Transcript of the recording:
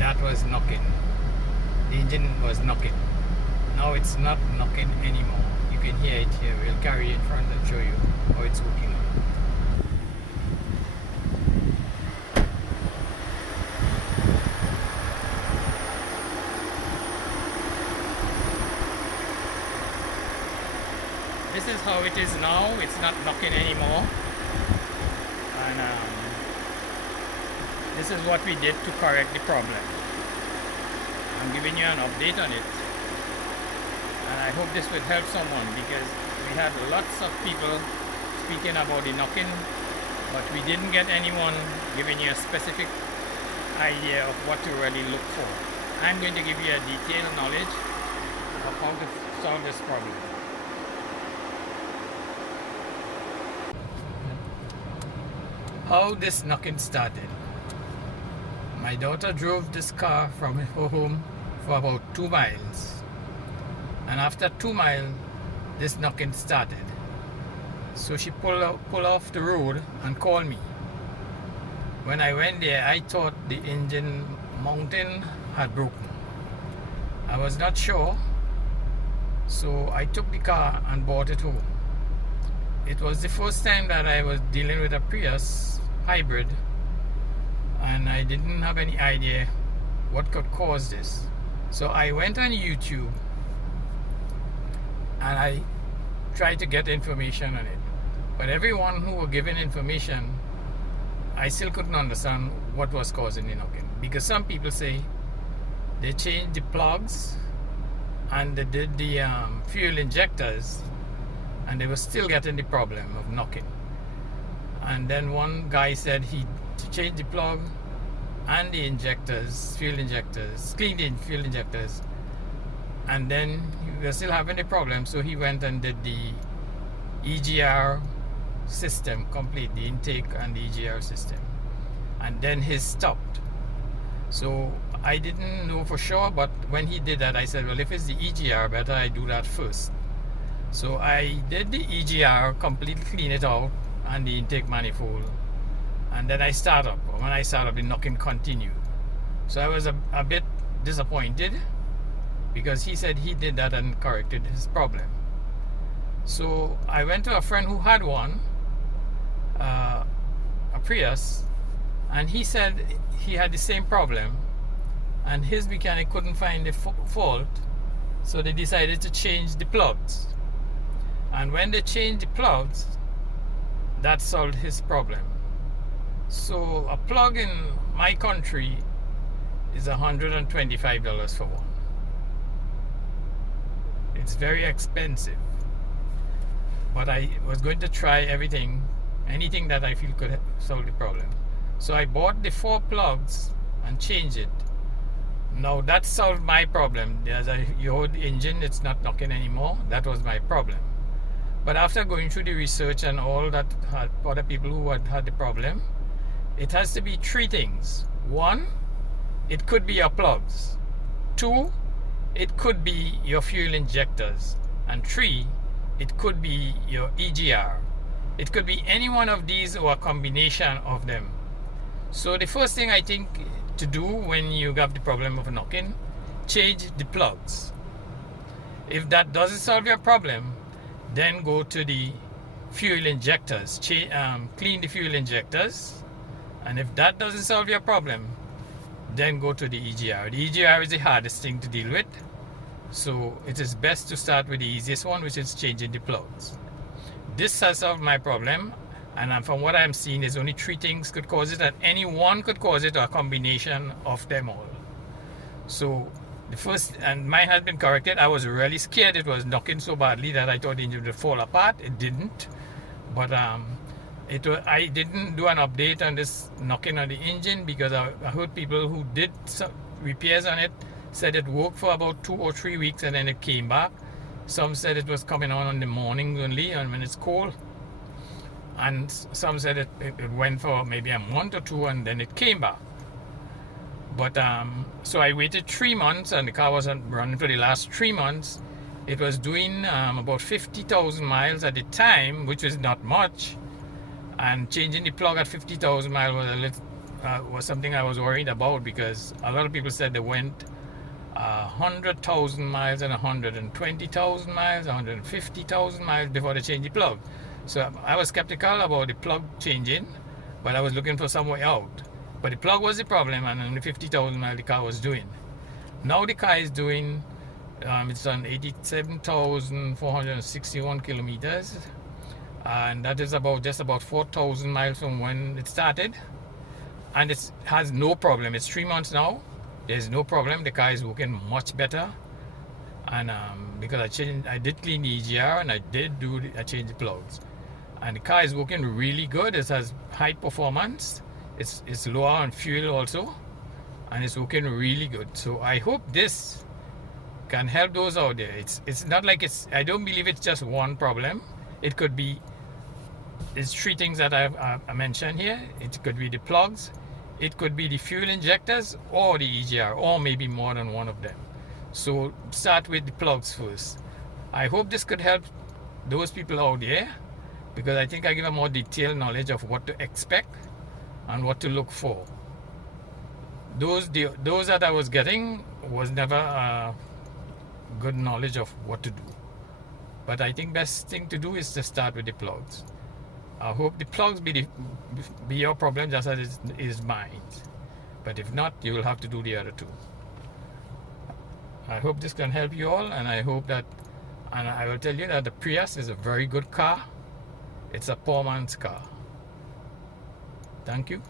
that was knocking. The engine was knocking. Now it's not knocking anymore. You can hear it here. We'll carry it in front and show you how it's working now. This is how it is now. It's not knocking anymore. And this is what we did to correct the problem. I'm giving you an update on it. And I hope this will help someone, because we had lots of people speaking about the knocking, but we didn't get anyone giving you a specific idea of what to really look for. I'm going to give you a detailed knowledge of how to solve this problem. How this knocking started. My daughter drove this car from her home for about 2 miles. And after 2 miles, this knocking started. So she pulled off the road and called me. When I went there, I thought the engine mounting had broken. I was not sure, so I took the car and brought it home. It was the first time that I was dealing with a Prius hybrid, and I didn't have any idea what could cause this. So I went on YouTube and I tried to get information on it. But everyone who were giving information, I still couldn't understand what was causing the knocking. Because some people say they changed the plugs and they did the fuel injectors, and they were still getting the problem of knocking. And then one guy said he changed the plug and the injectors, fuel injectors, cleaned the fuel injectors, and then we were still having the problem, so he went and did the EGR system, complete the intake and the EGR system, and then his stopped. So I didn't know for sure, but when he did that, I said, well, if it's the EGR, better I do that first. So I did the EGR, completely clean it out, and the intake manifold, and then I start up. When I start up, the knocking continued. So I was a bit disappointed, because he said he did that and corrected his problem. So I went to a friend who had one, a Prius, and he said he had the same problem, and his mechanic couldn't find the fault, so they decided to change the plugs. And when they changed the plugs, that solved his problem. So a plug in my country is $125 for one. It's very expensive, but I was going to try anything that I feel could solve the problem. So I bought the 4 plugs and changed it. Now that solved my problem. You heard the engine, it's not knocking anymore. That was my problem. But after going through the research and all that, other people who had the problem, it has to be 3 things. 1, it could be your plugs. 2, it could be your fuel injectors. And 3, it could be your EGR. It could be any one of these or a combination of them. So the first thing I think to do when you have the problem of knocking, change the plugs. If that doesn't solve your problem, then go to the fuel injectors, clean the fuel injectors, and if that doesn't solve your problem, then go to the EGR. The EGR is the hardest thing to deal with, so it is best to start with the easiest one, which is changing the plugs. This has solved my problem, and from what I'm seeing, there's only 3 things could cause it, and any one could cause it, or a combination of them all. So the first, and mine has been corrected. I was really scared it was knocking so badly that I thought the engine would fall apart. It didn't, but I didn't do an update on this knocking on the engine, because I heard people who did some repairs on it said it worked for about 2 or 3 weeks and then it came back. Some said it was coming on in the morning only and when it's cold, and some said it went for maybe a month or 2 and then it came back. But so I waited 3 months, and the car wasn't running for the last 3 months. It was doing about 50,000 miles at the time, which is not much, and changing the plug at 50,000 miles was a little was something I was worried about, because a lot of people said they went 100,000 miles and 120,000 miles, 150,000 miles before they changed the plug. So I was skeptical about the plug changing, but I was looking for some way out. But the plug was the problem, and only 50,000 miles the car was doing. Now the car is doing, it's on 87,461 kilometers, and that is just about 4,000 miles from when it started, and it has no problem. It's 3 months now. There's no problem. The car is working much better, and because I did clean the EGR, and I changed the plugs, and the car is working really good. It has high performance. It's lower on fuel also, and it's working really good. So I hope this can help those out there. It's not like I don't believe it's just one problem. It could be, it's three things that I mentioned here. It could be the plugs, it could be the fuel injectors, or the EGR, or maybe more than one of them. So start with the plugs first. I hope this could help those people out there, because I think I give a more detailed knowledge of what to expect and what to look for. Those that I was getting was never good knowledge of what to do. But I think best thing to do is to start with the plugs. I hope the plugs be your problem just as it is mine. But if not, you will have to do the other two. I hope this can help you all, and I hope that, and I will tell you that the Prius is a very good car. It's a poor man's car. Thank you.